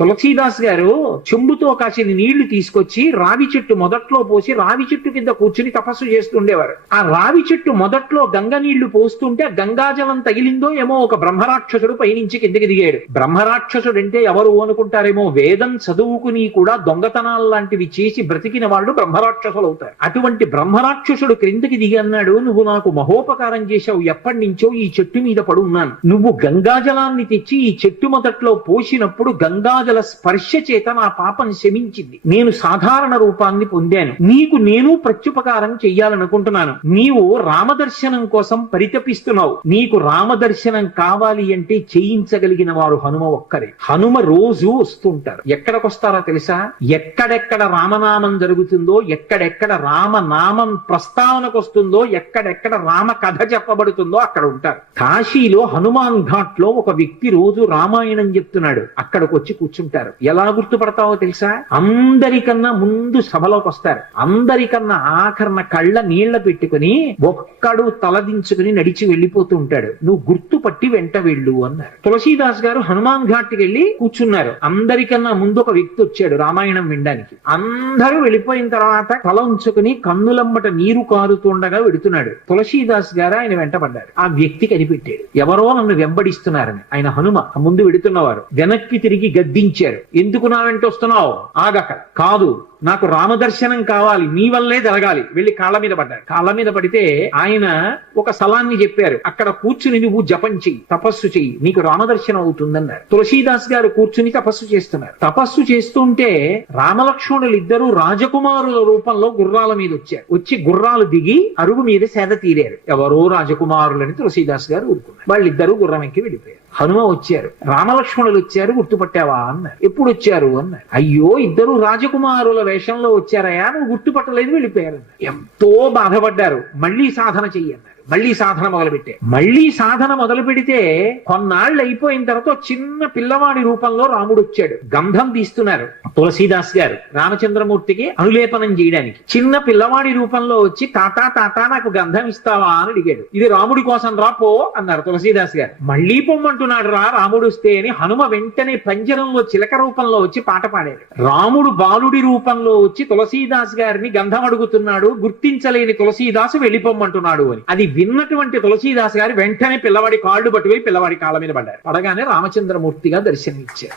తులసీదాస్ గారు చెంబుతో కాసిన నీళ్లు తీసుకొచ్చి రావి చెట్టు మొదట్లో పోసి రావి చెట్టు కింద కూర్చుని తపస్సు చేస్తుండేవారు. ఆ రావి చెట్టు మొదట్లో గంగ నీళ్లు పోస్తుంటే గంగాజలం తగిలిందో ఏమో ఒక బ్రహ్మరాక్షసుడు పైనుంచి కిందకి దిగాడు. బ్రహ్మరాక్షసుడు అంటే ఎవరు అనుకుంటారేమో, వేదం చదువుకుని కూడా దొంగతనాలు లాంటివి చేసి బ్రతికిన వాళ్ళు బ్రహ్మరాక్షసులు అవుతారు. అటువంటి బ్రహ్మరాక్షసుడు క్రిందకి దిగి అన్నాడు, నువ్వు నాకు మహోపకారం చేశావు, ఎప్పటి నుంచో ఈ చెట్టు మీద పడున్నాను. నువ్వు గంగాజలాన్ని తెచ్చి ఈ చెట్టు మొదట్లో పోసినప్పుడు గంగాజల స్పర్శ చేత నా పాపం శమించింది. నేను సాధారణ రూపాన్ని పొందాను. నీకు నేను ప్రత్యుపకారం చెయ్యాలనుకుంటున్నాను. నీవు రామదర్శనం కోసం పరితపిస్తున్నావు. నీకు రామదర్శనం కావాలి అంటే చేయించగలిగిన వారు హనుమ ఒక్కరే. హనుమ రోజు వస్తుంటారు. ఎక్కడికొస్తారో తెలుసా? ఎక్కడెక్కడ రామనామం జరుగుతుందో, ఎక్కడెక్కడ రామనామం ప్రస్తావనకు వస్తుందో, ఎక్కడెక్కడ రామ కథ చెప్పబడుతుందో అక్కడ ఉంటారు. కాశీలో హనుమాన్ ఘాట్ లో ఒక వ్యక్తి రోజు రామాయణం చెప్తున్నాడు. అక్కడికి వచ్చి కూర్చుంటారు. ఎలా గుర్తుపడతావో తెలుసా? అందరికన్నా ముందు సభలోకి వస్తారు. అందరికన్నా ఆఖరణ కళ్ళ నీళ్ల పెట్టుకుని ఒక్కడు తలదించుకుని నడిచి వెళ్ళిపోతూ ఉంటాడు. నువ్వు గుర్తుపట్టి వెంట వెళ్ళు అన్నారు. తులసీదాస్ గారు హనుమాన్ ఘాట్ కి వెళ్ళి కూర్చున్నారు. అందరికన్నా ముందు ఒక వ్యక్తి వచ్చాడు రామాయణం వినడానికి. అందరూ వెళ్ళిపోయిన తర్వాత తల ఉంచుకుని కన్నులమ్మట నీరు కారుతుండగా వెడుతున్నాడు. తులసీదాస్ గారు ఆయన వెంటపడ్డారు. ఆ వ్యక్తి కనిపెట్టాడు, ఎవరో నన్ను వెంబడిస్తున్నారని. ఆయన హనుమ ముందు వెడుతున్నవారు. వెనక్కి తిరిగి గద్దించారు. ఎందుకు నా వెంట వస్తున్నావు? ఆగక. కాదు, నాకు రామదర్శనం కావాలి, నీ వల్లే జరగాలి. వెళ్ళి కాళ్ళ మీద పడ్డారు. కాళ్ళ మీద పడితే ఆయన ఒక స్థలాన్ని చెప్పారు. అక్కడ కూర్చుని నువ్వు జపం చెయ్యి, తపస్సు చెయ్యి, నీకు రామదర్శనం అవుతుందన్నారు. తులసీదాస్ గారు కూర్చుని తపస్సు చేస్తున్నారు. తపస్సు చేస్తుంటే రామలక్ష్మణులు ఇద్దరు రాజకుమారుల రూపంలో గుర్రాల మీద వచ్చారు. వచ్చి గుర్రాలు దిగి అరుగు మీద సేద తీరారు. ఎవరో రాజకుమారులని తులసీదాస్ గారు ఊరుకున్నారు. వాళ్ళిద్దరూ గుర్రం ఎక్కి వెళ్ళిపోయారు. హనుమ వచ్చారు. రామలక్ష్మణులు వచ్చారు, గుర్తుపట్టావా అన్నారు. ఎప్పుడు వచ్చారు అన్నారు. అయ్యో, ఇద్దరు రాజకుమారుల వేషంలో వచ్చారయా, నువ్వు గుర్తుపట్టలేదు, వెళ్ళిపోయారు. ఎంతో బాధపడ్డారు. మళ్ళీ సాధన చెయ్యన్నారు. మళ్ళీ సాధన మొదలుపెట్టారు. మళ్ళీ సాధన మొదలు పెడితే కొన్నాళ్ళు అయిపోయిన తర్వాత చిన్న పిల్లవాడి రూపంలో రాముడు వచ్చాడు. గంధం తీస్తున్నారు తులసీదాస్ గారు రామచంద్రమూర్తికి అనులేపనం చేయడానికి. చిన్న పిల్లవాడి రూపంలో వచ్చి తాతా తాతా నాకు గంధం ఇస్తావా అని అడిగాడు. ఇది రాముడి కోసం రా పో అన్నారు తులసీదాస్ గారు. మళ్ళీ పొమ్మంటున్నాడు రా రాముడు వస్తే అని హనుమ వెంటనే పంజరంలో చిలక రూపంలో వచ్చి పాట పాడాడు. రాముడు బాలుడి రూపంలో వచ్చి తులసీదాస్ గారిని గంధం అడుగుతున్నాడు. గుర్తించలేని తులసీదాసు వెళ్ళిపోమ్మంటున్నాడు అని. అది విన్నటువంటి తులసీదాస్ గారు వెంటనే పిల్లవాడి కాళ్ళు పట్టుకుని పిల్లవాడి కాళ్ళ మీద పడ్డారు. పడగానే రామచంద్రమూర్తిగా దర్శనమిచ్చారు.